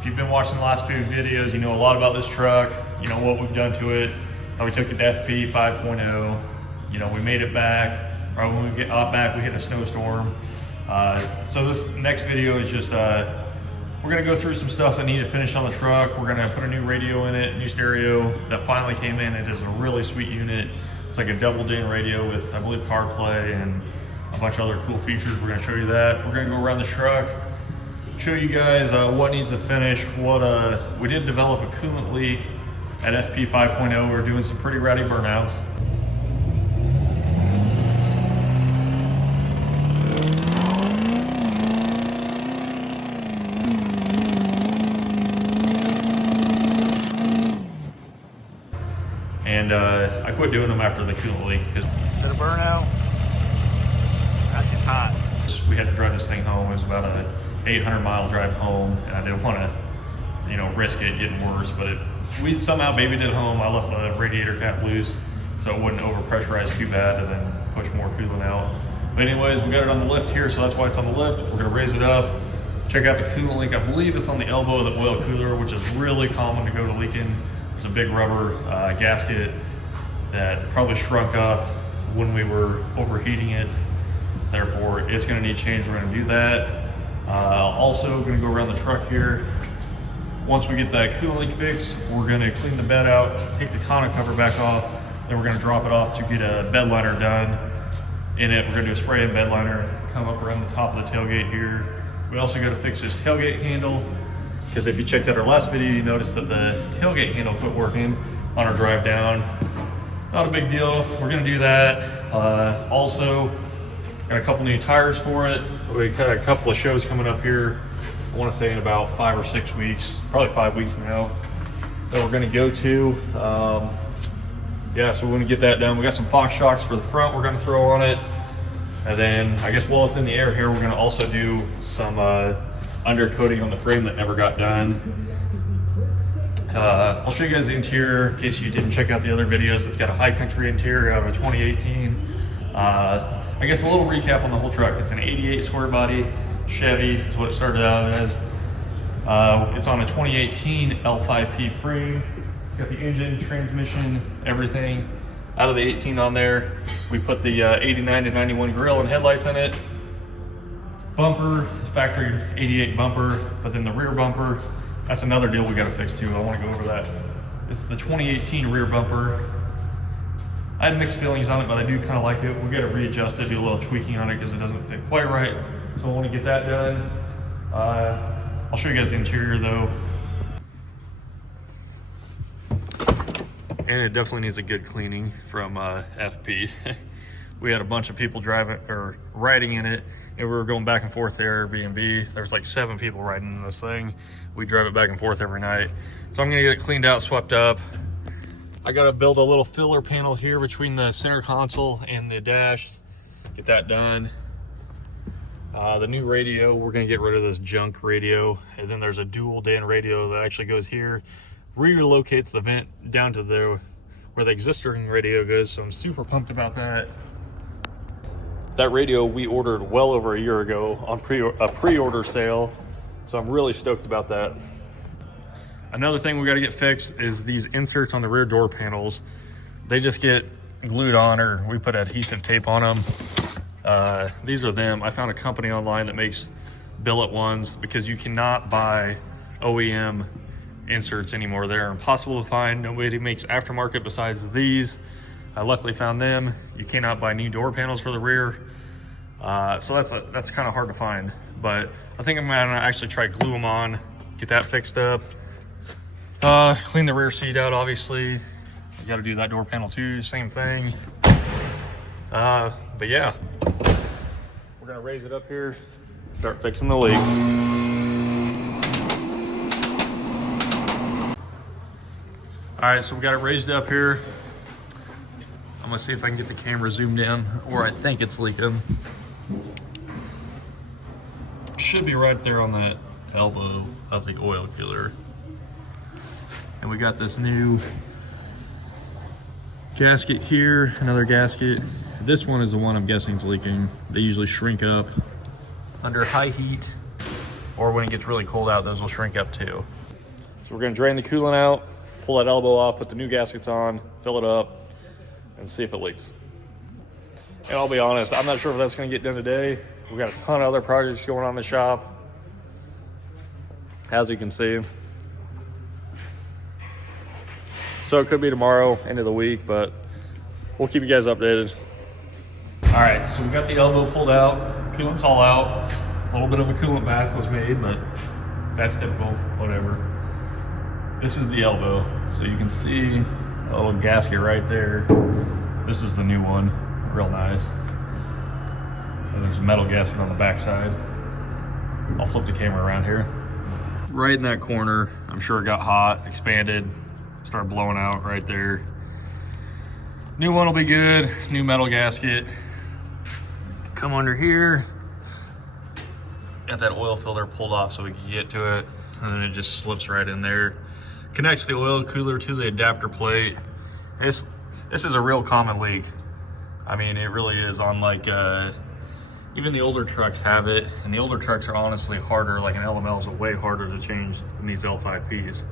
If you've been watching the last few videos, you know a lot about this truck. You know what we've done to it, how we took it to FP 5.0. You know, we made it back. Right when we get back, we hit a snowstorm. So this next video is just, we're gonna go through some stuff that need to finish on the truck. We're gonna put a new radio in it, new stereo that finally came in. It is a really sweet unit. It's like a double din radio with, I believe, CarPlay and a bunch of other cool features. We're gonna show you that. We're gonna go around the truck, show you guys what needs to finish. We did develop a coolant leak at FP 5.0. We're doing some pretty rowdy burnouts. And I quit doing them after the coolant leak because Did a burnout? That gets hot. we had to drive this thing home. It was about a 800-mile drive home, and I didn't want to, you know, risk it getting worse. But we somehow babied it home. I left the radiator cap loose so it wouldn't overpressurize too bad and then push more coolant out. But anyways, we got it on the lift here, so that's why it's on the lift. We're gonna raise it up, check out the coolant leak. I believe it's on the elbow of the oil cooler, which is really common to go to leaking. There's a big rubber gasket that probably shrunk up when we were overheating it. Therefore, it's gonna need change. We're gonna do that. Also gonna go around the truck here. Once we get that coolant leak fixed, we're gonna clean the bed out, take the tonneau cover back off, then we're gonna drop it off to get a bed liner done in it. We're gonna do a spray in bed liner, come up around the top of the tailgate here. We also gotta fix this tailgate handle, because if you checked out our last video, you noticed that the tailgate handle quit working on our drive down. Not a big deal, we're gonna do that. Also, got a couple new tires for it. We got a couple of shows coming up here. I wanna say in about 5 or 6 weeks, probably 5 weeks now, that we're gonna go to. Yeah, so we're gonna get that done. We got some Fox shocks for the front we're gonna throw on it. And then I guess while it's in the air here, we're gonna also do some undercoating on the frame that never got done. I'll show you guys the interior in case you didn't check out the other videos. It's got a high country interior out of a 2018. I guess a little recap on the whole truck. It's an 88 square body Chevy is what it started out as. It's on a 2018 L5P frame. It's got the engine, transmission, everything. Out of the 18 on there, we put the 89 to 91 grill and headlights in it. Bumper is factory 88 bumper, but then the rear bumper, that's another deal we gotta fix too. I wanna go over that. It's the 2018 rear bumper. I had mixed feelings on it, but I do kind of like it. We got to readjust it, do a little tweaking on it because it doesn't fit quite right. So I want to get that done. I'll show you guys the interior though. And it definitely needs a good cleaning from FP. We had a bunch of people driving or riding in it, and we were going back and forth to Airbnb. There's like 7 people riding in this thing. We drive it back and forth every night. So I'm gonna get it cleaned out, swept up. I gotta build a little filler panel here between the center console and the dash. Get that done. The new radio, we're gonna get rid of this junk radio. And then there's a dual DIN radio that actually goes here, relocates the vent down to where the existing radio goes. So I'm super pumped about that. That radio we ordered well over a year ago on a pre-order sale. So I'm really stoked about that. Another thing we got to get fixed is these inserts on the rear door panels. They just get glued on, or we put adhesive tape on them. These are them. I found a company online that makes billet ones because you cannot buy OEM inserts anymore. They're impossible to find. Nobody makes aftermarket besides these. I luckily found them. You cannot buy new door panels for the rear. So that's kind of hard to find. But I think I'm gonna actually try to glue them on, get that fixed up. Clean the rear seat out, obviously. You got to do that door panel too, same thing. But yeah, we're gonna raise it up here, start fixing the leak. All right, so we got it raised up here. I'm gonna see if I can get the camera zoomed in, or I think it's leaking. Should be right there on that elbow of the oil cooler. And we got this new gasket here, another gasket. This one is the one I'm guessing is leaking. They usually shrink up under high heat or when it gets really cold out, those will shrink up too. So we're gonna drain the coolant out, pull that elbow off, put the new gaskets on, fill it up, and see if it leaks. And I'll be honest, I'm not sure if that's gonna get done today. We've got a ton of other projects going on in the shop, as you can see. So it could be tomorrow, end of the week, but we'll keep you guys updated. All right, so we got the elbow pulled out, coolant's all out. A little bit of a coolant bath was made, but that's typical, whatever. This is the elbow. So you can see a little gasket right there. This is the new one, real nice. And there's a metal gasket on the back side. I'll flip the camera around here. Right in that corner, I'm sure it got hot, expanded, started blowing out right there. New one will be good, new metal gasket. Come under here. Got that oil filter pulled off so we can get to it. And then it just slips right in there. Connects the oil cooler to the adapter plate. This is a real common leak. I mean, it really is. On like, even the older trucks have it, and the older trucks are honestly harder. Like an LML is way harder to change than these L5Ps.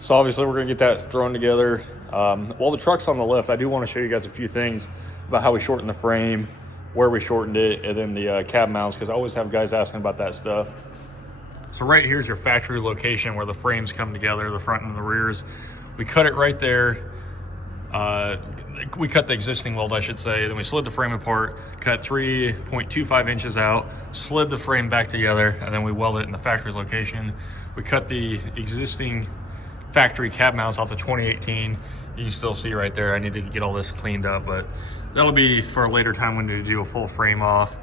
So obviously we're gonna get that thrown together. While the truck's on the lift, I do want to show you guys a few things about how we shortened the frame, where we shortened it, and then the cab mounts, because I always have guys asking about that stuff. So right here's your factory location where the frames come together, the front and the rears. We cut it right there. We cut the existing weld, I should say. Then we slid the frame apart, cut 3.25 inches out, slid the frame back together, and then we welded it in the factory location. We cut the existing factory cab mounts off the 2018. You can still see right there, I need to get all this cleaned up, but that'll be for a later time when we do a full frame off.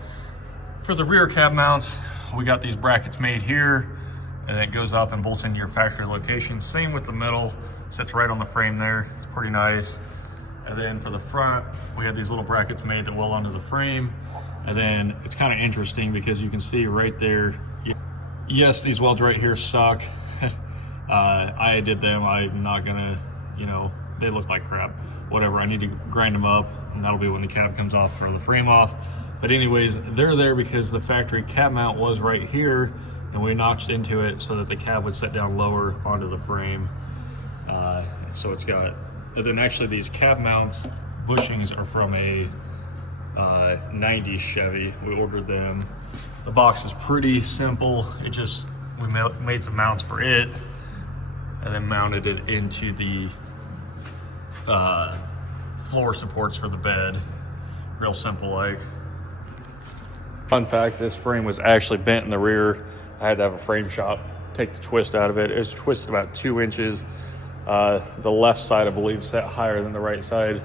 For the rear cab mounts, we got these brackets made here, and it goes up and bolts into your factory location. Same with the middle, sits right on the frame there. It's pretty nice. And then for the front, we had these little brackets made that weld onto the frame. And then it's kind of interesting because you can see right there, yes, these welds right here suck. I did them. I'm not gonna, you know, they look like crap. Whatever, I need to grind them up, and that'll be when the cab comes off for the frame off. But anyways, they're there because the factory cab mount was right here, and we notched into it so that the cab would set down lower onto the frame. So it's got, and then actually these cab mounts bushings are from a 90s Chevy. We ordered them. The box is pretty simple. It just, we made some mounts for it and then mounted it into the floor supports for the bed. Real simple like. Fun fact, this frame was actually bent in the rear. I had to have a frame shop take the twist out of it. It was twisted about 2 inches. The left side, I believe, set higher than the right side.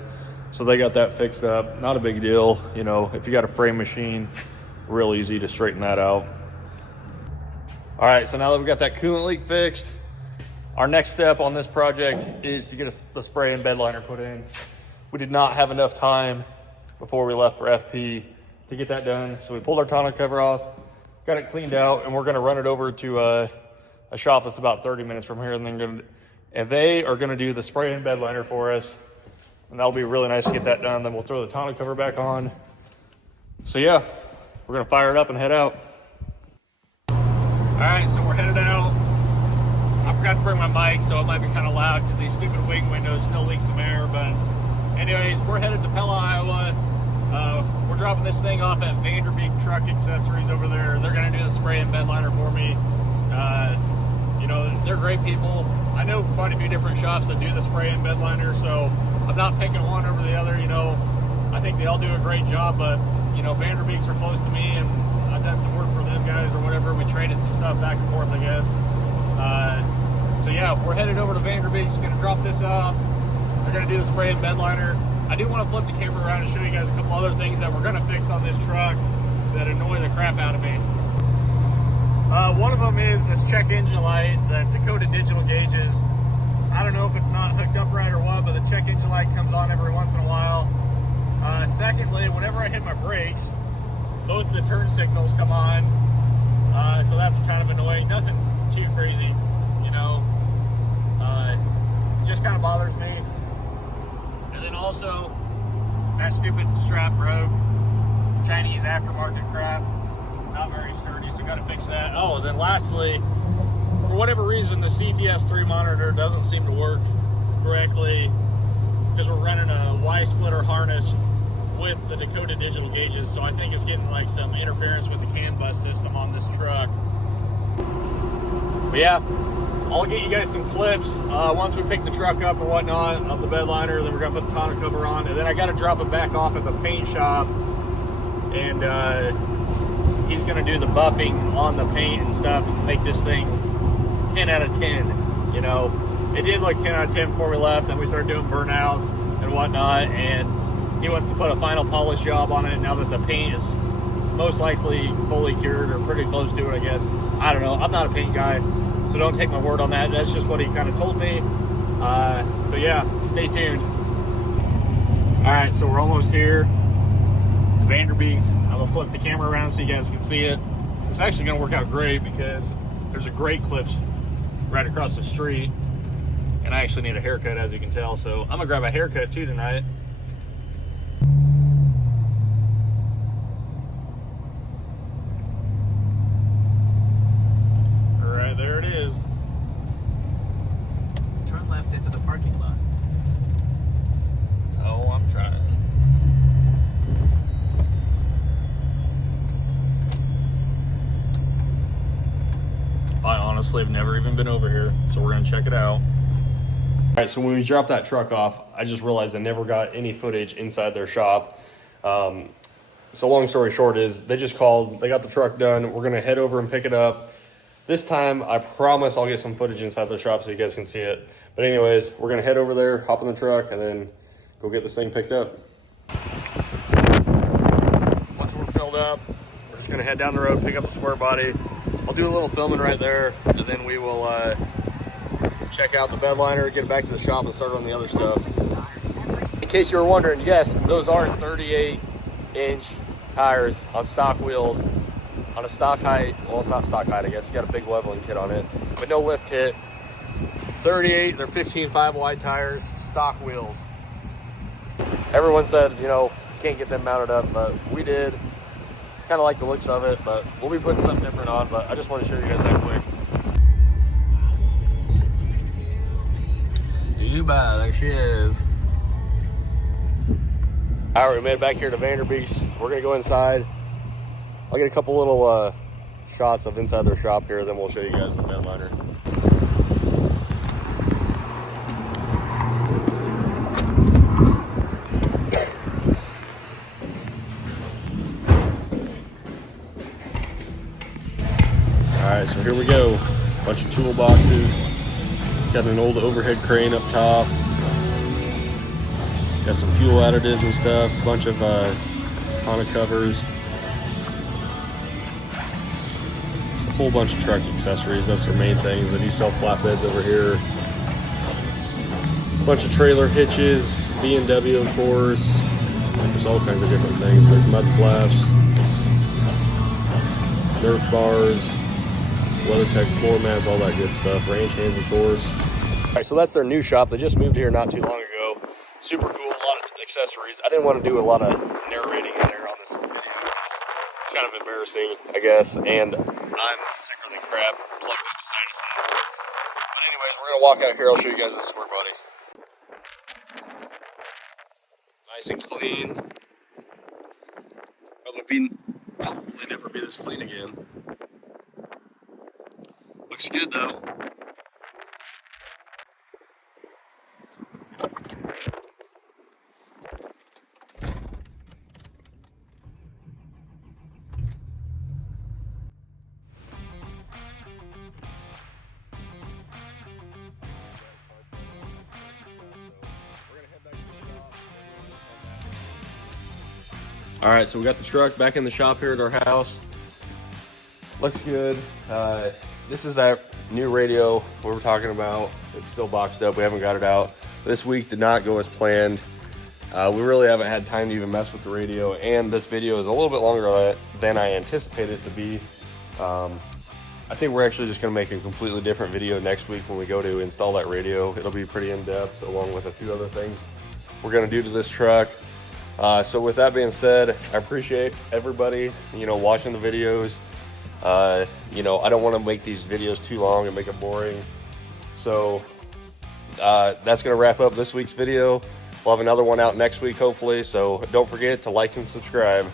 So they got that fixed up. Not a big deal. You know, if you got a frame machine, real easy to straighten that out. All right, so now that we've got that coolant leak fixed, our next step on this project is to get the spray and bed liner put in. We did not have enough time before we left for FP to get that done. So we pulled our tonneau cover off, got it cleaned out, and we're gonna run it over to a shop that's about 30 minutes from here, and they are gonna do the spray and bed liner for us. And that'll be really nice to get that done. Then we'll throw the tonneau cover back on. So yeah, we're gonna fire it up and head out. All right, so we're headed out. I forgot to bring my mic, so it might be kind of loud because these stupid wing windows still leak some air. But anyways, we're headed to Pella, Iowa. We're dropping this thing off at Vanderbeek Truck Accessories over there. They're gonna do the spray and bed liner for me. You know, they're great people. I know quite a few different shops that do the spray and bed liner, so I'm not picking one over the other. You know, I think they all do a great job, but you know, Vanderbeeks are close to me, and I've done some work for them guys or whatever. We traded some stuff back and forth, I guess. So yeah, we're headed over to Vanderbeek's, gonna drop this off. They're gonna do the spray and bed liner. I do want to flip the camera around and show you guys a couple other things that we're gonna fix on this truck that annoy the crap out of me. One of them is this check engine light, the Dakota digital gauges. I don't know if it's not hooked up right or what, but the check engine light comes on every once in a while. Secondly, whenever I hit my brakes, both the turn signals come on. So that's kind of annoying. Nothing too crazy, you know. Just kind of bothers me. And then also, that stupid strap broke. Chinese aftermarket crap. not very sturdy, so got to fix that. Oh, and then lastly, for whatever reason, the CTS3 monitor doesn't seem to work correctly because we're running a Y splitter harness with the Dakota digital gauges, so I think it's getting like some interference with the CAN bus system on this truck. But yeah, I'll get you guys some clips once we pick the truck up and whatnot of the bed liner. Then we're gonna put the tonneau cover on, and then I gotta drop it back off at the paint shop, and he's gonna do the buffing on the paint and stuff and make this thing 10 out of 10. You know, it did look 10 out of 10 before we left, and we started doing burnouts and whatnot, and he wants to put a final polish job on it now that the paint is most likely fully cured or pretty close to it, I guess. I don't know. I'm not a paint guy, so don't take my word on that. That's just what he kind of told me. So yeah, stay tuned. All right, so we're almost here. Vanderbeeks. I'm gonna flip the camera around so you guys can see it. It's actually gonna work out great because there's a Great Clips right across the street, and I actually need a haircut, as you can tell. So I'm gonna grab a haircut too tonight. Right there it is. Turn left into the parking lot. Oh, I'm trying. I honestly have never even been over here, so we're gonna check it out. All right, so when we dropped that truck off, I just realized I never got any footage inside their shop. So long story short is they just called, they got the truck done. We're gonna head over and pick it up. This time, I promise I'll get some footage inside the shop so you guys can see it. But anyways, we're gonna head over there, hop in the truck, and then go get this thing picked up. Once we're filled up, we're just gonna head down the road, pick up the square body. I'll do a little filming right there, and then we will check out the bed liner, get it back to the shop, and start on the other stuff. In case you were wondering, yes, those are 38-inch tires on stock wheels. On a stock height, well, it's not stock height, I guess. It's got a big leveling kit on it, but no lift kit. 38, they're 15.5 wide tires, stock wheels. Everyone said, you know, can't get them mounted up, but we did. Kind of like the looks of it, but we'll be putting something different on, but I just want to show you guys that quick. Dubai, there she is. All right, we made it back here to Vanderbeeks. We're gonna go inside. I'll get a couple little shots of inside their shop here, then we'll show you guys the bed liner. All right, so here we go. Bunch of toolboxes. Got an old overhead crane up top. Got some fuel additives and stuff. A bunch of tonneau covers. A whole bunch of truck accessories. That's their main things. They do sell flatbeds over here. A bunch of trailer hitches, B&W of course. There's all kinds of different things. There's mud flaps, Nerf bars, WeatherTech floor mats, all that good stuff. Range hands, of course. All right, so that's their new shop. They just moved here not too long ago. Super cool, a lot of accessories. I didn't want to do a lot of narrating in there on this video. It's kind of embarrassing, I guess, and I'm sicker than crap, plugged up with sinuses. But anyways, we're gonna walk out here. I'll show you guys this square body. Nice and clean. Probably never be this clean again. Looks good though. All right, so we got the truck back in the shop here at our house. Looks good. This is that new radio we were talking about. It's still boxed up. We haven't got it out. This week did not go as planned. We really haven't had time to even mess with the radio, and this video is a little bit longer than I anticipated it to be. I think we're actually just going to make a completely different video next week when we go to install that radio. It'll be pretty in-depth, along with a few other things we're going to do to this truck. So with that being said, I appreciate everybody, watching the videos. You know, I don't want to make these videos too long and make it boring. So that's going to wrap up this week's video. We'll have another one out next week, hopefully. So don't forget to like and subscribe.